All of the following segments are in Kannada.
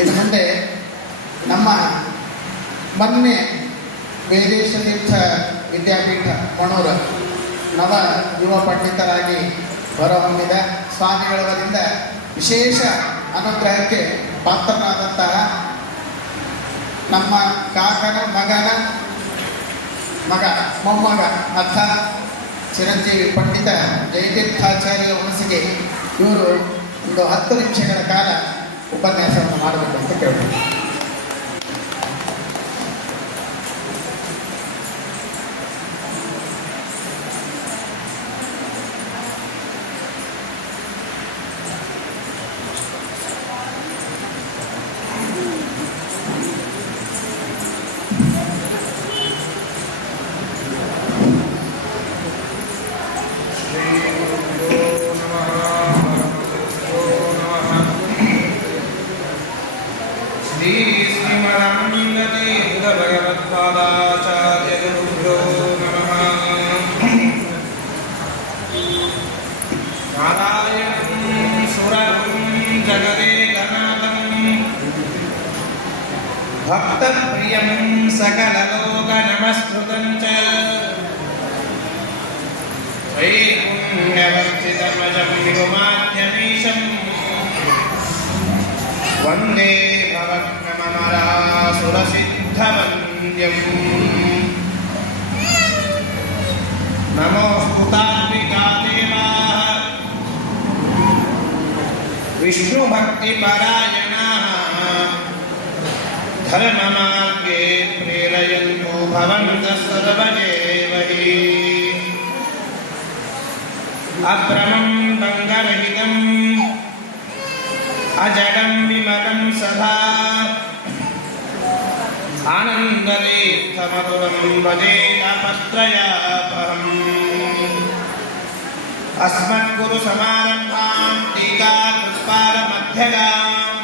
ಇನ್ನು ಮುಂದೆ ನಮ್ಮ ಮೊನ್ನೆ ವೇದೇಶ ತೀರ್ಥ ವಿದ್ಯಾಪೀಠ ಮಣೂರು ನವ ಯುವ ಪಂಡಿತರಾಗಿ ಹೊರಹೊಮ್ಮಿದ ಸ್ವಾಮಿಗಳವರಿಂದ ವಿಶೇಷ ಅನುಗ್ರಹಕ್ಕೆ ಪಾತ್ರರಾದಂತಹ ನಮ್ಮ ಕಾಕನ ಮೊಮ್ಮಗ ಅರ್ಥ ಚಿರಂಜೀವಿ ಪಂಡಿತ ಜಯತೀರ್ಥಾಚಾರ್ಯ ಮನಸ್ಸಿಗೆ ಇವರು ಒಂದು 10 ನಿಮಿಷಗಳ ಕಾಲ ಉಪನ್ಯಾಸವನ್ನು ಮಾಡಬೇಕು ಅಂತ ಕೇಳ್ತಾರೆ. भक्तप्रियं सकललोकनमस्कृतं च त्रैगुण्यवर्जितमजं निगमाद्यमीशं वन्दे भवग्नममरासुरसिद्धवन्द्यम् नमोऽस्तुतात्मिका देवाः विष्णुभक्तिपरायणाः धर्ममार्गे प्रेरयन्तु भवन्तः सर्वदेव हि अभ्रमं भङ्गरहितम् अजडं विमलं सदा आनन्दतीर्थमधुरं भजे तापत्रयापहम् अस्मद्गुरुसमारम्भां टीकाकृत्पादमध्यगाम्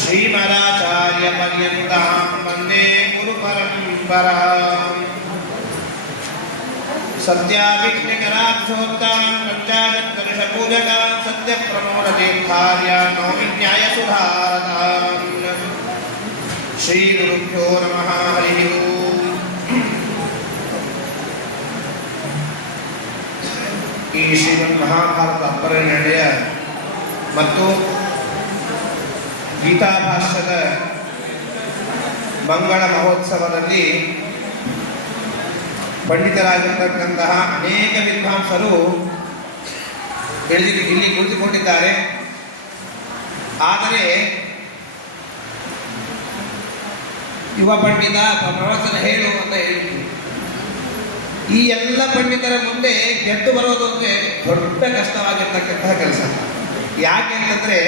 श्रीमदाचार्यपर्यन्तां वन्दे गुरुपरम्पराम् सत्याभिघ्नकराब्धोत्तां पञ्चाशत्कलशपूजकां सत्यप्रमोदतीर्थार्यान् नौमि न्यायसुधारताम् श्रीगुरुभ्यो नमः हरिः ओम्. ಈ ಶ್ರೀಮನ್ ಮಹಾಭಾರತ ಅಪಹರಣೆಯ ಮತ್ತು ಗೀತಾಭಾಷ್ಯದ ಮಂಗಳ ಮಹೋತ್ಸವದಲ್ಲಿ ಪಂಡಿತರಾಗಿರ್ತಕ್ಕಂತಹ ಅನೇಕ ವಿದ್ವಾಂಸರು ಇಲ್ಲಿ ಕುಳಿತುಕೊಂಡಿದ್ದಾರೆ. ಆದರೆ ಯುವ ಪಂಡಿತ ಪ್ರವಚನ ಹೇಳು ಅಂತ ಹೇಳಿದ್ರು. ಈ ಎಲ್ಲ ಪಂಡಿತರ ಮುಂದೆ ಗೆದ್ದು ಬರೋದು ಅಂದರೆ ದೊಡ್ಡ ಕಷ್ಟವಾಗಿರ್ತಕ್ಕಂತಹ ಕೆಲಸ. ಯಾಕೆ ಅಂತಂದ್ರೆ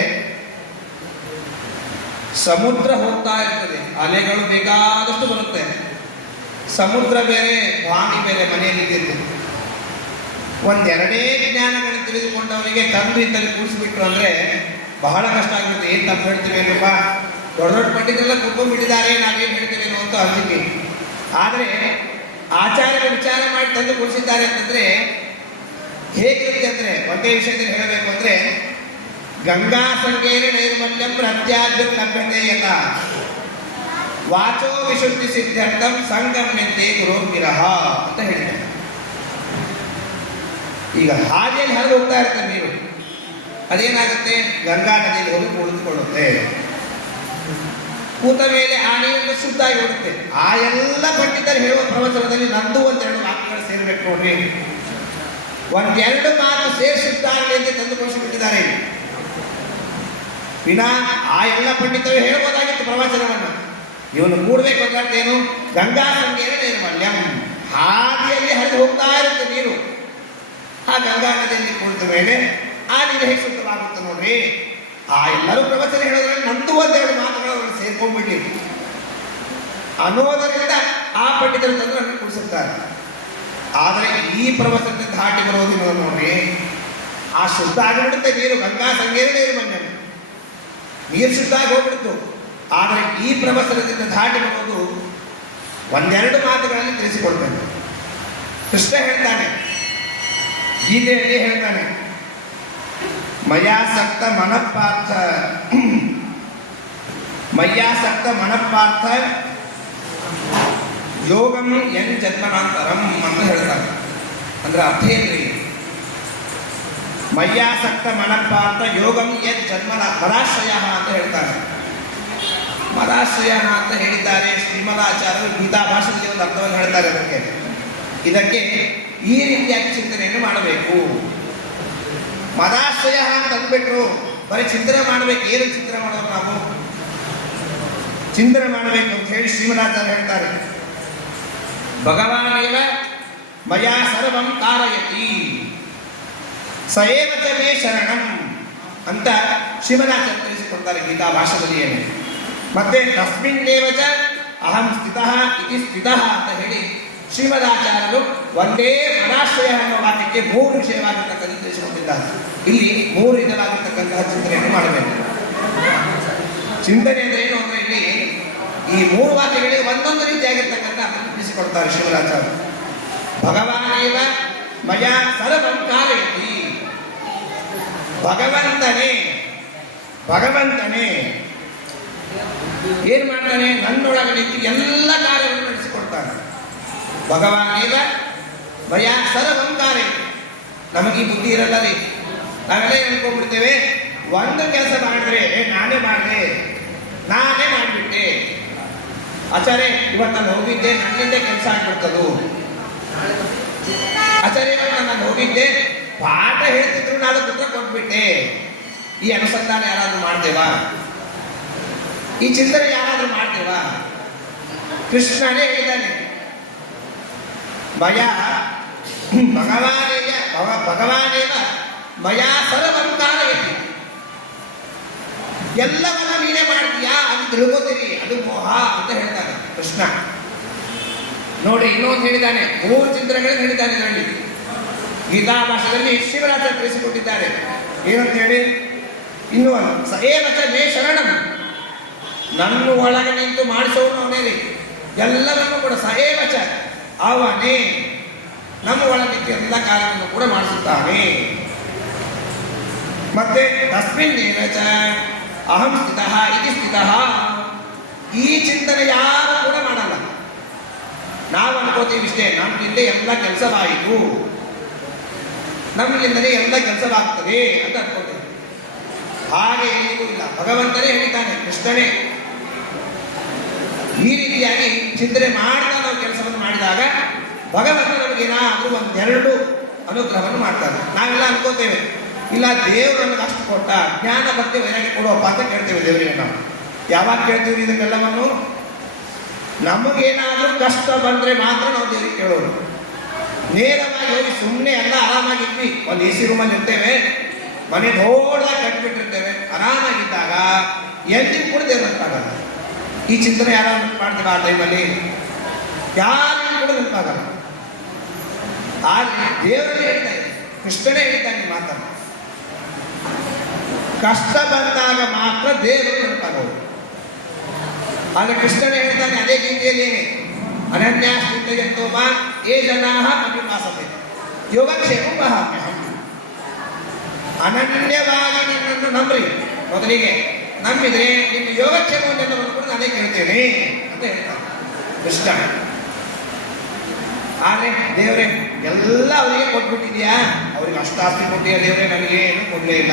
ಸಮುದ್ರ ಹೋಗ್ತಾ ಇರ್ತದೆ, ಅಲೆಗಳು ಬೇಕಾದಷ್ಟು ಬರುತ್ತೆ. ಸಮುದ್ರ ಬೇರೆ, ವಾಣಿ ಬೇರೆ ಮನೆಯಲ್ಲಿ ಇದ್ದಿದ್ದು. ಒಂದೆರಡೇ ಜ್ಞಾನಗಳನ್ನು ತಿಳಿದುಕೊಂಡವರಿಗೆ ತಂದು ಇದ್ದಲ್ಲಿ ಕೂಡಿಸ್ಬಿಟ್ರು ಅಂದರೆ ಬಹಳ ಕಷ್ಟ ಆಗುತ್ತೆ. ಏನು ತಪ್ಪು ಹೇಳ್ತೀವೇನಪ್ಪ, ದೊಡ್ಡ ದೊಡ್ಡ ಪಂಡಿತರೆಲ್ಲ ಕುತ್ಕೊಂಡ್ಬಿಟ್ಟಿದ್ದಾರೆ, ನಾವೇನು ಹೇಳ್ತೀವೇನೋ ಅಂತ ಅಂದಿದ್ವಿ. ಆದರೆ ಆಚಾರ್ಯರು ವಿಚಾರ ಮಾಡಿ ತಂದು ಕೊಡಿಸಿದ್ದಾರೆ ಅಂತಂದ್ರೆ ಹೇಗಿರುತ್ತೆ ಅಂದರೆ, ಒಂದೇ ವಿಷಯದಲ್ಲಿ ಹೇಳಬೇಕು ಅಂದರೆ, ಗಂಗಾ ಸಂಗೇನ ನೈರ್ಮಲ್ಯಂ ಪ್ರತ್ಯಾದ್ಯ ಲಭ್ಯತೆ ಎಲ್ಲ ವಾಚೋ ವಿಶುದ್ಧಿ ಸಿದ್ಧಾರ್ಥಂ ಸಂಗಮ್ಯಂತೆ ಗುರೋರ್ವಿರಹ ಅಂತ ಹೇಳಿದ್ದಾರೆ. ಈಗ ಹಾದಿಯಲ್ಲಿ ಹರಿದು ಹೋಗ್ತಾ ಇರ್ತದೆ ನೀರು, ಅದೇನಾಗುತ್ತೆ, ಗಂಗಾ ನದಿಯಲ್ಲಿ ಹೋಗಿ ಕುಳಿತುಕೊಳ್ಳುತ್ತೆ. ಕೂತ ಮೇಲೆ ಆ ನೀರನ್ನು ಶುದ್ಧ ಆಗಿ ಹೋಗುತ್ತೆ. ಆ ಎಲ್ಲ ಪಂಡಿತರು ಹೇಳುವ ಪ್ರವಚನದಲ್ಲಿ ನಂದು ಒಂದೆರಡು ಮಾತುಗಳು ಸೇರ್ಬೇಕು ನೋಡ್ರಿ. ಒಂದೆರಡು ಮಾತು ಸೇರಿ ಶುದ್ಧ ಆಗಲಿ ಅಂತ ತಂದು ಕೊಡಿಸಿಬಿಟ್ಟಿದ್ದಾರೆ. ವಿನಾ ಆ ಎಲ್ಲ ಪಂಡಿತರು ಹೇಳ್ಬೋದಾಗಿತ್ತು ಪ್ರವಚನವನ್ನು. ಇವನು ಕೂಡಬೇಕು ಅಂತ ಏನು, ಗಂಗಾ ಸಂಗೇನ ನೈರ್ಮಲ್ಯಂ, ಹಾದಿಯಲ್ಲಿ ಹರಿದು ಹೋಗ್ತಾ ಇರುತ್ತೆ ನೀರು. ಆ ಗಂಗಾ ನದಿಯಲ್ಲಿ ಕುಳಿತ ಮೇಲೆ ಆ ನೀರು ಹೇಗೆ ಶುದ್ಧವಾಗುತ್ತೆ ನೋಡ್ರಿ. ಆ ಎಲ್ಲರೂ ಪ್ರವಚನ ಹೇಳೋದ್ರಲ್ಲಿ ನಂದು ಒಂದೆರಡು ಮಾತುಗಳು ಸೇರ್ಕೊಂಡ್ಬಿಟ್ಟಿ ಅನ್ನೋದರಿಂದ ಆ ಪಂಡಿತರು ತಂದು ನಮಗೆ ಕುಡಿಸುತ್ತಾರೆ. ಆದರೆ ಈ ಪ್ರವಚನ ದಾಟಿ ಬರೋದಿಲ್ಲ ನೋಡ್ರಿ, ಆ ಶುದ್ಧ ಆಗಿಬಿಡುತ್ತೆ ನೀರು. ಗಂಗಾ ಸಂಗೇನ ನೈರ್ಮಲ್ಯಂ, ನೀರು ಶುದ್ಧ ಆಗಿ ಹೋಗ್ಬಿಡ್ತು. ಆದರೆ ಈ ಪ್ರವಚನದಿಂದ ದಾಟಿ ಬರೋದು ಒಂದೆರಡು ಮಾತುಗಳಲ್ಲಿ ತಿಳಿಸಿಕೊಡ್ಬೇಕು. ಕೃಷ್ಣ ಹೇಳ್ತಾನೆ, ಗೀತೆಯಲ್ಲಿ ಹೇಳ್ತಾನೆ, ಮಯಾಸಕ್ತ ಮನಃಪಾರ್ಥ ಮಯ್ಯಾಸಕ್ತ ಮನಪಾರ್ಥ ಯೋಗಂ ಎನ್ ಜನ್ಮನಾಂತರಂ ಅಂತ ಹೇಳ್ತಾರೆ. ಅಂದ್ರೆ ಅರ್ಥ ಏನ್ರಿ? ಮಯ್ಯಾಸಕ್ತ ಮನಪಾರ್ಥ ಯೋಗಂ ಯತ್ ಜನ್ಮನ ಮದಾಶ್ರಯ ಅಂತ ಹೇಳ್ತಾರೆ. ಮದಾಶ್ರಯ ಅಂತ ಹೇಳಿದ್ದಾರೆ ಶ್ರೀಮದಾಚಾರ್ಯರು ಗೀತಾ ಭಾಷೆಯಲ್ಲಿ ಒಂದು ಅರ್ಥವನ್ನು ಹೇಳ್ತಾರೆ. ಇದಕ್ಕೆ ಈ ರೀತಿಯಾಗಿ ಚಿಂತನೆಯನ್ನು ಮಾಡಬೇಕು. ಮದಾಶ್ರಯ ಅಂತ ಅಂದ್ಬಿಟ್ರು ಬರೀ ಚಿಂತನೆ ಮಾಡಬೇಕು. ಏನು ಚಿಂತನೆ ಮಾಡೋದು? ನಾವು ಚಿಂತನೆ ಮಾಡಬೇಕು ಅಂತ ಹೇಳಿ ಶ್ರೀಮದಾಚಾರ್ಯ ಹೇಳ್ತಾರೆ. ಭಗವಾನೇವ ಮಯಾ ಸರ್ವಂ ಕಾರಯತಿ ಸಯೇವ ಚ ಮೇ ಶರಣಂ ಅಂತ ಶ್ರೀಮದಾಚಾರ್ಯ ತಿಳಿಸಿಕೊಡ್ತಾರೆ ಗೀತಾ ಭಾಷೆಯಲ್ಲಿ. ಮತ್ತೆ ತಸ್ಮಿನ್ನೇವ ಚ ಅಹಂ ಸ್ಥಿತಃ ಇತಿ ಸ್ಥಿತಃ ಅಂತ ಹೇಳಿ ಶ್ರೀಮದಾಚಾರ್ಯರು ಒಂದೇ ಮದಾಶ್ರಯ ಅನ್ನೋ ವಾಕ್ಯಕ್ಕೆ 3 ವಿಷಯವಾಗಿರ್ತಕ್ಕಂಥ ತಿಳಿಸಿಕೊಂಡಿದ್ದಾರೆ. ಇಲ್ಲಿ 3 ವಿಧವಾಗಿರ್ತಕ್ಕಂತಹ ಚಿಂತನೆಯನ್ನು ಮಾಡಬೇಕು. ಚಿಂತನೆ ಅಂದ್ರೆ ಏನು ಅಂದ್ರೆ ಇಲ್ಲಿ ಈ 3 ವಾಕ್ಯಗಳಿಗೆ ಒಂದೊಂದು ರೀತಿಯಾಗಿರ್ತಕ್ಕಂಥ ತಿಳಿಸಿಕೊಡ್ತಾರೆ ಶ್ರೀಮದಾಚಾರ್ಯ. ಭಗವಾನೇವ ಮಯಾ ಸರ್ವಂ ಕಾರಯತಿ, ಭಗವಂತನೇ ಏನ್ ಮಾಡ್ತಾನೆ? ನನ್ನೊಳಗೆ ನಿಂತು ಎಲ್ಲ ಕಾರ್ಯವನ್ನು ನಡೆಸಿಕೊಡ್ತಾನೆ. ಭಗವಾನೇವ ಮಯಾ ಸರ್ವಂ ಕಾರಯತಿ. ನಮಗೆ ಈ ಬುದ್ಧಿ ಇರಲ್ಲ ರೀ. ನಾವೆಲ್ಲ ಹೇಳ್ಕೊಂಡ್ಬಿಡ್ತೇವೆ, ಒಂದು ಕೆಲಸ ಮಾಡಿದ್ರೆ ನಾನೇ ಮಾಡಿಬಿಟ್ಟೆ, ಆಚಾರ್ಯ ಇವತ್ತು ನಾನು ಹೋಗಿದ್ದೆ, ನನ್ನಿಂದ ಕೆಲಸ ಆಗ್ಬಿಡ್ತದು, ಆಚಾರ್ಯ ಇವತ್ತು ನಾನು ಹೋಗಿದ್ದೆ, ಪಾಠ ಹೇಳ್ತಿದ್ರು ನಾನು ಪುತ್ರ ಕೊಟ್ಬಿಟ್ಟೆ. ಈ ಅನುಸಂಧಾನ ಯಾರಾದ್ರೂ ಮಾಡ್ತೇವಾ? ಈ ಚಿಂತನೆ ಯಾರಾದ್ರೂ ಮಾಡ್ತೇವಾ? ಕೃಷ್ಣನೇ ಹೇಳಿದ್ದಾನೆ, ಭಗವಾನೇವ ಮಯಾ ಸರ್ವಂ ಕಾರಯತಿ. ಎಲ್ಲವನ್ನ ನೀನೇ ಮಾಡ್ತೀಯಾ ಅಂತ ತಿಳ್ಕೋತೀರಿ, ಅದು ಮೋಹ ಅಂತ ಹೇಳ್ತಾನೆ ಕೃಷ್ಣ. ನೋಡಿ ಇನ್ನೊಂದು ಹೇಳಿದ್ದಾನೆ, 3 ಚಿಂತನೆಗಳನ್ನು ಹೇಳಿದ್ದಾನೆ ಇದರಲ್ಲಿ. ಗೀತಾ ಭಾಷೆಯಲ್ಲಿ ಶಿವರಾಚಾರ್ಯ ತಿಳಿಸಿಕೊಟ್ಟಿದ್ದಾರೆ. ಏನಂತ ಹೇಳಿ? ಇನ್ನು ಸಯೇವ ಚ ಮೇ ಶರಣಂ, ನನ್ನ ಒಳಗೆ ನಿಂತು ಮಾಡಿಸೋನು ಅವನೇ ರೀ. ಎಲ್ಲವನ್ನೂ ಕೂಡ ಸಯೇವ ಚ, ಅವನೇ ನಮ್ಮ ಒಳಗೆ ನಿಂತು ಎಲ್ಲ ಕಾರ್ಯವನ್ನು ಕೂಡ ಮಾಡಿಸುತ್ತಾನೆ. ಮತ್ತೆ ತಸ್ಮಿನ್ನೇವ ಚ ಅಹಂ ಸ್ಥಿತಃ ಇತಿ ಸ್ಥಿತಃ. ಈ ಚಿಂತನೆ ಯಾರು ಕೂಡ ಮಾಡಲ್ಲ. ನಾವು ಅನ್ಕೋತೀವಿ ಇಷ್ಟೇ, ನಮ್ಮಿಂದ ಎಲ್ಲ ಕೆಲಸವಾಯಿತು, ನಮ್ಮಿಂದಲೇ ಎಲ್ಲ ಕೆಲಸವಾಗ್ತದೆ ಅಂತ ಅನ್ಕೋತೀವಿ. ಹಾಗೆ ಏನೂ ಇಲ್ಲ. ಭಗವಂತನೇ ಹೇಳಿದ್ದಾನೆ, ಕೃಷ್ಣನೇ. ಈ ರೀತಿಯಾಗಿ ಚಿಂತನೆ ಮಾಡ್ತಾ ನಾವು ಕೆಲಸವನ್ನು ಮಾಡಿದಾಗ ಭಗವಂತ ನಮಗೇನಾದ್ರೂ 1-2 ಅನುಗ್ರಹವನ್ನು ಮಾಡ್ತಾರೆ. ನಾವೆಲ್ಲ ಅನ್ಕೋತೇವೆ, ಇಲ್ಲ ದೇವರು ನಮಗೆ ಅಷ್ಟು ಕೊಟ್ಟ, ಜ್ಞಾನ ಭಕ್ತಿ ವೈರಾಗ್ಯ ಕೊಡುವಪ್ಪ ಅಂತ ಕೇಳ್ತೇವೆ ದೇವರಿಗೆ. ನಾವು ಯಾವಾಗ ಕೇಳ್ತೀವಿ ಇದನ್ನೆಲ್ಲವನ್ನು? ನಮಗೇನಾದ್ರೂ ಕಷ್ಟ ಬಂದ್ರೆ ಮಾತ್ರ ನಾವು ದೇವರಿಗೆ ಕೇಳೋರು. ನೇರವಾಗಿ ಹೋಗಿ ಸುಮ್ಮನೆ ಎಲ್ಲ ಆರಾಮಾಗಿದ್ವಿ, ಒಂದು AC ರೂಮಲ್ಲಿ ಇರ್ತೇವೆ, ಮನೆ ದೊಡ್ಡದಾಗಿ ಕಟ್ಬಿಟ್ಟಿರ್ತೇವೆ, ಆರಾಮಾಗಿದ್ದಾಗ ಎಂದಿಗೂ ಕೂಡ ದೇವ್ರ ನೆನಪಾಗಲ್ಲ. ಈ ಚಿಂತನೆ ಯಾರು ಮಾಡ್ತೀವಿ ಆ ಟೈಮಲ್ಲಿ? ಯಾರಿಗೂ ಕೂಡ ನೆನಪಾಗಲ್ಲ. ಆದ್ರೆ ದೇವರೇ ಹೇಳ್ತಾ ಇದೆ, ಕೃಷ್ಣನೇ ಹೇಳಿದ್ದಾನೆ ಮಾತನ್ನು. ಕಷ್ಟ ಬಂದಾಗ ಮಾತ್ರ ದೇವರು ನೆನಪಾಗೋದು. ಆದ್ರೆ ಕೃಷ್ಣನೇ ಹೇಳ್ತಾನೆ ಅದೇ ಗೀತೆಯಲ್ಲಿ, ಅನನ್ಯಾಶ್ಚಿಂತಯಂತೋ ಮಾಂ ಯೇ ಜನಾಃ ಮನ್ಯುಪಾಸತೆ ಯೋಗಕ್ಷೇಮಂ ವಹಾಮ್ಯಹಂ. ಅನನ್ಯವಾಗಿ ನಿನ್ನನ್ನು ನಂಬ್ರಿ, ಮೊದಲಿಗೆ ನಂಬಿದ್ರೆ ನಿಮ್ಮ ಯೋಗಕ್ಷೇಮವನ್ನು ಕೂಡ ನಾನೇ ಕೇಳ್ತೇನೆ ಅಂತ ಹೇಳ್ತಾನೆ ಕೃಷ್ಣ. ಆದ್ರೆ ದೇವರೇ ಎಲ್ಲ ಅವರಿಗೆ ಕೊಟ್ಬಿಟ್ಟಿದ್ಯಾ, ಅವ್ರಿಗೆ ಅಷ್ಟಾಸ್ತಿ ಕೊಟ್ಟಿಯ ದೇವರೇ, ನನಗೆ ಏನು ಕೊಡಲೇ ಇಲ್ಲ,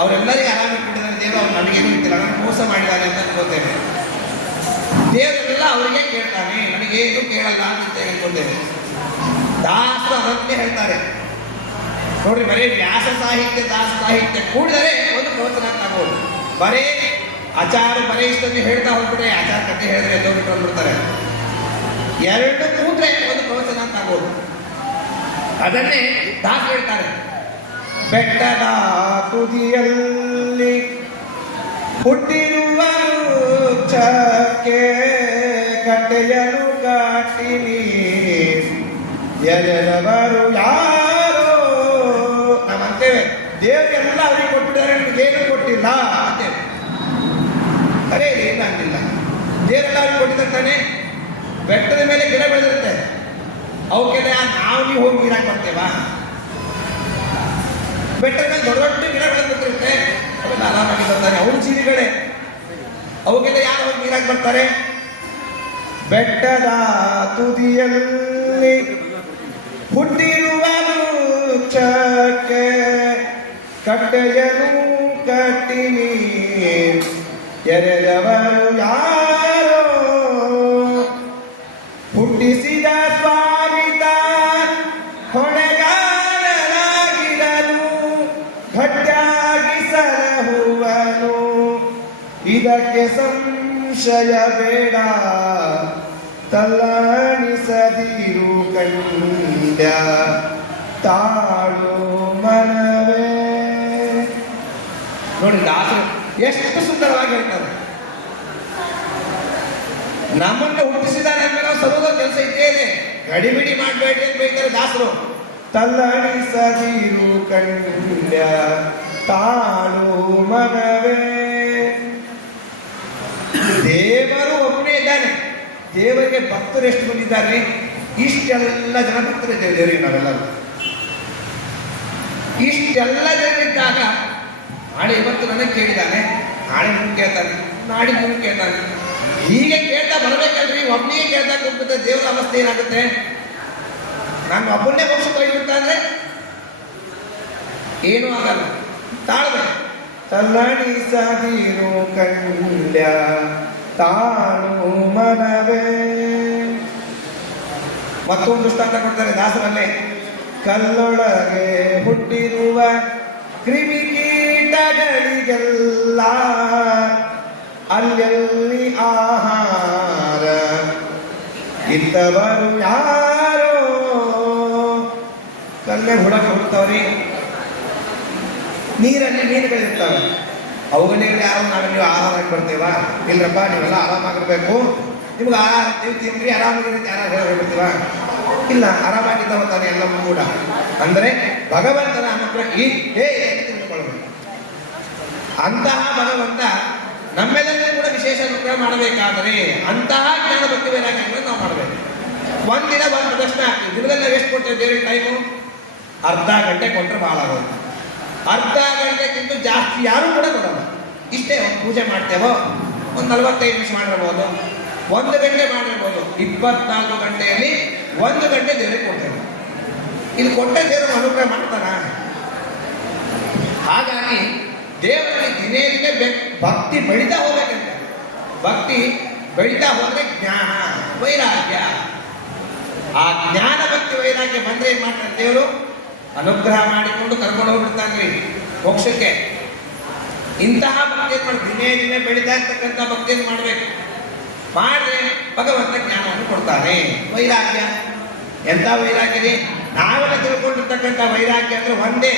ಅವರೆಲ್ಲರಿಗೂ ಆರಾಮಾಗಿ ಕೊಟ್ಟಿದ್ದಾರೆ ದೇವರು, ಅವ್ರು ನನಗೇನು ಗೊತ್ತಿಲ್ಲ, ನಾನು ಮೋಸ ಮಾಡಿದ್ದಾನೆ ಅಂತ ಅನ್ಕೋತೇವೆ. ದೇವರೆಲ್ಲ ಅವರಿಗೆ ಕೇಳ್ತಾನೆ, ನನಗೇನು ಕೇಳಲ್ಲ ಅಂತ ಹೇಳ್ಕೊಂಡೇವೆ. ದಾಸರು ಅದನ್ನೇ ಹೇಳ್ತಾರೆ ನೋಡ್ರಿ, ಬರೀ ವ್ಯಾಸ ಸಾಹಿತ್ಯ ದಾಸ ಸಾಹಿತ್ಯ ಕೂಡಿದರೆ ಒಂದು ಪ್ರವಚನ ತಗೋದು. ಬರೀ ಆಚಾರ ಬರೀ ಇಷ್ಟನ್ನು ಹೇಳ್ತಾ ಹೋಗ್ಬಿಟ್ರೆ, ಆಚಾರ ಕಥೆ ಹೇಳಿದ್ರೆ ಎದ್ದೋಗ್ಬಿಟ್ಟು ಅಂದ್ಬಿಡ್ತಾರೆ. 2 ಕೂತ್ರೆ ಒಂದು ಪ್ರವಚನ ತಗೋದು. ಅದನ್ನೇ ದಾಸ ಹೇಳ್ತಾರೆ, ಬೆಟ್ಟದ ತುದಿಯಲ್ಲಿ ಹುಟ್ಟಿರುವ ವೃಕ್ಷಕ್ಕೆ ಕಟ್ಟೆಯನ್ನು ಕಾಟಿನಿ ಎಲ್ಲವರು ಯಾರೋ. ನಾವಂತೇವೆ ದೇವರೆಲ್ಲ ಅವ್ರಿಗೆ ಕೊಟ್ಟಿದ್ದಾರೆ, ನಮಗೇನು ಕೊಟ್ಟಿಲ್ಲ ಅಂತೇವೆ. ಅರೇ ಇಲ್ಲ ಅಂತಿಲ್ಲ, ದೇವರೆಲ್ಲ ಅವ್ರಿಗೆ ಕೊಟ್ಟಿದ್ದಾನೆ. ಬೆಟ್ಟದ ಮೇಲೆ ಗಿಡ ಬೆಳೆದಿರುತ್ತೆ, ಅವಕ್ಕೆಲ್ಲ ನಾವು ನೀವು ಹೋಗಿ ನೀರಾಗಿ ಬರ್ತೇವಾ? ಬೆಟ್ಟದ ಮೇಲೆ ದೊಡ್ಡ ದೊಡ್ಡ ಗಿಡ ಬೆಳೆದಿರುತ್ತೆ, ಅವೆಲ್ಲ ಆರಾಮಾಗಿ ಬರ್ತಾನೆ, ಅವ್ರ ಜೀವಿಗಳೇ. ಅವುಗೆಲ್ಲ ಯಾರು ಹೋಗಿ ನೀರಾಗಿ ಬರ್ತಾರೆ? ಬೆಟ್ಟದ ತುದಿಯಲ್ಲಿ ಹುಟ್ಟಿರುವ ವೃಕ್ಷಕ್ಕೆ ಕಟ್ಟೆಯನು ಕಟ್ಟಿ ಎರೆದವರು ಯಾರೋ ಹುಟ್ಟಿಸಿದ ಸ್ವಾಮಿತ ಹೊಣೆಗಾರನಾಗಿರಲು ಗಟ್ಟಿಯಾಗಿ ಸಲಹುವನು. ಇದಕ್ಕೆ ಸಂಶಯ ಬೇಡ, ತಲ್ಲಣಿಸದಿರು ಕಂಡ್ಯ ತಾಳು ಮನವೇ. ನೋಡಿ ದಾಸರು ಎಷ್ಟು ಸುಂದರವಾಗಿ ಹೇಳ್ತಾರೆ. ನಮ್ಮನ್ನು ಹುಟ್ಟಿಸಿದಾರೆ ಅಂದ್ರೆ ನಾವು ಸರ್ವದ ಕೆಲಸ ಇದ್ದೇ ಇದೆ, ಗಡಿಬಿಡಿ ಮಾಡಬೇಡಿ ಅಂತ ಬೈತಾರೆ ದಾಸರು. ತಲ್ಲಣಿಸದಿರು ಕಂಡ್ಯ ತಾಳು ಮನವೇ. ದೇವರು ಒಬ್ಬನೇ ಇದ್ದಾನೆ. ದೇವರಿಗೆ ಭಕ್ತರು ಎಷ್ಟು ಬಂದಿದ್ದಾರೆ? ಇಷ್ಟೆಲ್ಲ ಜನ ಭಕ್ತರಿದ್ದೇವೆ ದೇವರಿಗೆ ನಾವೆಲ್ಲರೂ. ಇಷ್ಟೆಲ್ಲ ಜನರಿದ್ದಾಗ ನಾಳೆ ಇವತ್ತು ನನಗೆ ಕೇಳಿದ್ದಾನೆ, ನಾಳೆ ಮುಂದೆ ಕೇಳ್ತಾನೆ, ನಾಡಿದ್ದು ಮುಂದೆ ಕೇಳ್ತಾನೆ, ಹೀಗೆ ಕೇಳ್ತಾ ಬರಬೇಕಲ್ರಿ. ಒಬ್ಬನಿಗೆ ಕೇಳ್ತಾ ಕೂತ್ಬಿಟ್ಟೆ ದೇವರ ಅವಸ್ಥೆ ಏನಾಗುತ್ತೆ? ನಾನು ಒಬ್ಬನ್ನೇ ಮೋಕ್ಷ ಕೊಯ್ಬಿಡ್ತಾ ಅಂದ್ರೆ ಏನೂ ಆಗಲ್ಲ. ತಾಳ್ವೆ. ತಲ್ಲಣಿಸದಿರು ಕಂಡ್ಯ ತಾಳು ಮನವೇ. ಮತ್ತೊಂದು ದೃಷ್ಟಾಂತ ಕೊಡ್ತಾರೆ ದಾಸರಲ್ಲೇ. ಕಲ್ಲೊಳಗೆ ಹುಟ್ಟಿರುವ ಕ್ರಿಮಿಕೀಟಗಳಿಗೆಲ್ಲ ಅಲ್ಲಲ್ಲಿ ಆಹಾರ ಇದ್ದವರು ಯಾರೋ. ಕಲ್ಲೇ ಹುಳಕ್ಕೆ ಹುಡ್ತಾವ್ರಿ, ನೀರಲ್ಲಿ ಮೀನುಗಳಿರ್ತಾವೆ, ಅವುಗಳಿಗೆ ಯಾರು ನಾಳೆ ನೀವು ಆಹಾರಕ್ಕೆ ಬರ್ತೇವಾ? ಇಲ್ಲರಪ್ಪ, ನೀವೆಲ್ಲ ಆರಾಮಾಗಿರ್ಬೇಕು, ನಿಮ್ಗೆ ನೀವು ತಿನ್ರಿ ಆರಾಮಾಗಿರಿ ಯಾರು ಹೇಳ್ಬಿಡ್ತೀವ? ಇಲ್ಲ, ಆರಾಮಾಗಿದ್ದಾವ ತಾನೆ ಎಲ್ಲವೂ ಕೂಡ. ಅಂದರೆ ಭಗವಂತನ ಅನುಗ್ರಹ ಇದ್ದೇ ತಿಳಿದುಕೊಳ್ಬೇಕು. ಅಂತಹ ಭಗವಂತ ನಮ್ಮೆಲ್ಲರಿಗೂ ಕೂಡ ವಿಶೇಷ ಅನುಗ್ರಹ ಮಾಡಬೇಕಾದರೆ ಅಂತಹ ಜ್ಞಾನ ಭಕ್ತಿ ವೈರಾಗ್ಯಗಳನ್ನು ನಾವು ಮಾಡಬೇಕು. ಒಂದಿನ ಒಂದು ಪ್ರದರ್ಶನ ಆಗ್ತದೆ. ದಿನದಲ್ಲಿ ನಾವು ಎಷ್ಟು ಕೊಡ್ತೇವೆ ದೇವರಿಗೆ ಟೈಮು? ಅರ್ಧ ಗಂಟೆ ಕೊಟ್ಟರೆ ಭಾಳ ಆಗೋದು. ಅರ್ಧ ಗಂಟೆಗಿಂತ ಜಾಸ್ತಿ ಯಾರೂ ಕೂಡ ಕೊಡಲ್ಲ. ಇಷ್ಟೇ, ಒಂದು ಪೂಜೆ ಮಾಡ್ತೇವೋ ಒಂದು 45 ನಿಮಿಷ ಮಾಡಿರ್ಬೋದು, 1 ಗಂಟೆ ಮಾಡಿರ್ಬೋದು. 24 ಗಂಟೆಯಲ್ಲಿ 1 ಗಂಟೆ ದೇವರಿಗೆ ಕೊಡ್ತೇವೆ. ಇದು ಕೊಟ್ಟ ದೇವರು ಅನುಗ್ರಹ ಮಾಡ್ತಾನ? ಹಾಗಾಗಿ ದೇವರಲ್ಲಿ ದಿನೇ ದಿನೇ ಭಕ್ತಿ ಬೆಳೀತಾ ಹೋಗ್ಬೇಕಂತ. ಭಕ್ತಿ ಬೆಳೀತಾ ಹೋದ್ರೆ ಜ್ಞಾನ ವೈರಾಗ್ಯ. ಆ ಜ್ಞಾನ ಭಕ್ತಿ ವೈರಾಗ್ಯ ಬಂದ್ರೆ ಏನ್ ಮಾಡ್ತಾರೆ ದೇವರು? ಅನುಗ್ರಹ ಮಾಡಿಕೊಂಡು ಕರ್ಕೊಂಡು ಹೋಗ್ಬಿಡ್ತಾನ್ರಿ ಮೋಕ್ಷಕ್ಕೆ. ಇಂತಹ ಭಕ್ತಿಯನ್ನು ಮಾಡಿ ದಿನೇ ದಿನೇ ಬೆಳೀತಾ ಇರ್ತಕ್ಕಂಥ ಭಕ್ತಿಯನ್ನು ಮಾಡಬೇಕು. ಮಾಡಿದ್ರೆ ಭಗವಂತ ಜ್ಞಾನವನ್ನು ಕೊಡ್ತಾನೆ. ವೈರಾಗ್ಯ ಎಂಥ ವೈರಾಗ್ಯ ರೀ? ನಾವೆಲ್ಲ ತಿಳ್ಕೊಂಡಿರ್ತಕ್ಕಂಥ ವೈರಾಗ್ಯ ಅಂದ್ರೆ ಒಂದೇ,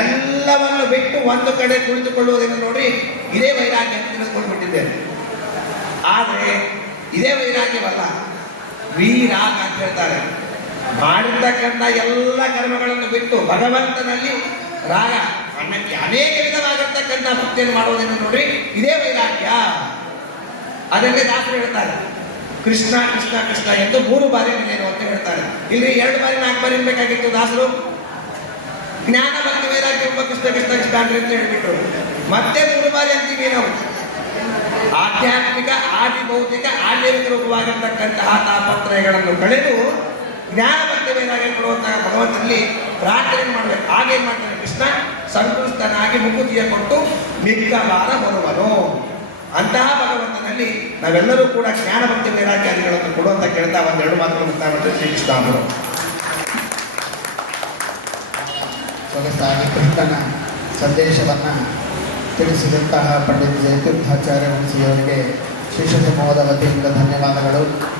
ಎಲ್ಲವನ್ನು ಬಿಟ್ಟು ಒಂದು ಕಡೆ ಕುಳಿತುಕೊಳ್ಳುವುದನ್ನು ನೋಡಿ ಇದೇ ವೈರಾಗ್ಯ ಅಂತ ತಿಳಿದುಕೊಂಡ್ಬಿಟ್ಟಿದ್ದೇನೆ. ಆದರೆ ಇದೇ ವೈರಾಗ್ಯವಲ್ಲ, ವೀರಾಗ ಅಂತ ಹೇಳ್ತಾರೆ. ಮಾಡಿರ್ತಕ್ಕಂಥ ಎಲ್ಲ ಕರ್ಮಗಳನ್ನು ಬಿಟ್ಟು ಭಗವಂತನಲ್ಲಿ ರಾಗ ಅನ್ನಕ್ಕೆ ಅನೇಕ ವಿಧವಾಗಿರ್ತಕ್ಕಂಥ ಭಕ್ತಿಯನ್ನು ಮಾಡುವುದನ್ನು ನೋಡಿ ಇದೇ ವೈರಾಗ್ಯ. ಅದನ್ನೇ ದಾಸರು ಹೇಳ್ತಾರೆ, ಕೃಷ್ಣ ಕೃಷ್ಣ ಕೃಷ್ಣ ಎಂದು 3 ಬಾರಿ ನೀನು ಅಂತ ಹೇಳ್ತಾರೆ. ಇಲ್ಲಿ 2 ಬಾರಿ 4 ಬಾರಿ ಬೇಕಾಗಿತ್ತು ದಾಸರು. ಜ್ಞಾನ ಭಕ್ತಿ ವೈರಾಗ್ಯ ಎಂಬ ಕೃಷ್ಣ ಕೃಷ್ಣ ಕೃಷ್ಣ ಅಂತ ಹೇಳಿಬಿಟ್ರು. ಮತ್ತೆ 3 ಬಾರಿ ಅಂತೀವಿ ನಾವು. ಆಧ್ಯಾತ್ಮಿಕ ಆದಿ ಭೌತಿಕ ಆಧ್ಯಾತ್ಮಿಕ ರೂಪವಾಗಿರ್ತಕ್ಕಂತಹ ತಾಪತ್ರಯಗಳನ್ನು ಕಳೆದು ಜ್ಞಾನ ಭಕ್ತಿ ವೈರಾಗ್ಯ ಕೊಡುವಂತಹ ಭಗವಂತನಲ್ಲಿ ಪ್ರಾರ್ಥನೆ ಮಾಡಬೇಕು. ಹಾಗೇನ್ ಮಾಡ್ತಾನೆ ಕೃಷ್ಣ? ಸಂತುಷ್ಟನಾಗಿ ಮುಕುತಿಯ ಕೊಟ್ಟು ಮಿಕ್ಕ ವಾರ ಬರುವನು. ಅಂತಹ ಭಗವಂತನಲ್ಲಿ ನಾವೆಲ್ಲರೂ ಕೂಡ ಜ್ಞಾನ ಭಕ್ತಿ ವೈರಾಗ್ಯಾದಿಗಳನ್ನು ಕೊಡುವಂತ ಕೇಳ್ತಾ 1-2 ಮಾತುಗಳು ಮುಕ್ತಾಯ ಮಾಡ್ತಾರೆ ಶ್ರೀಕೃಷ್ಣ ಅವರು. ಸೊಗಸಾಗಿ ಕೃಷ್ಣನ ಸಂದೇಶವನ್ನು ತಿಳಿಸಿದಂತಹ ಪಂಡಿತ ಜಯತೀರ್ಥಾಚಾರ್ಯ ವಂಶಿಯವರಿಗೆ ಶ್ರೀ ಸಮೂಹದ ವತಿಯಿಂದ ಧನ್ಯವಾದಗಳು.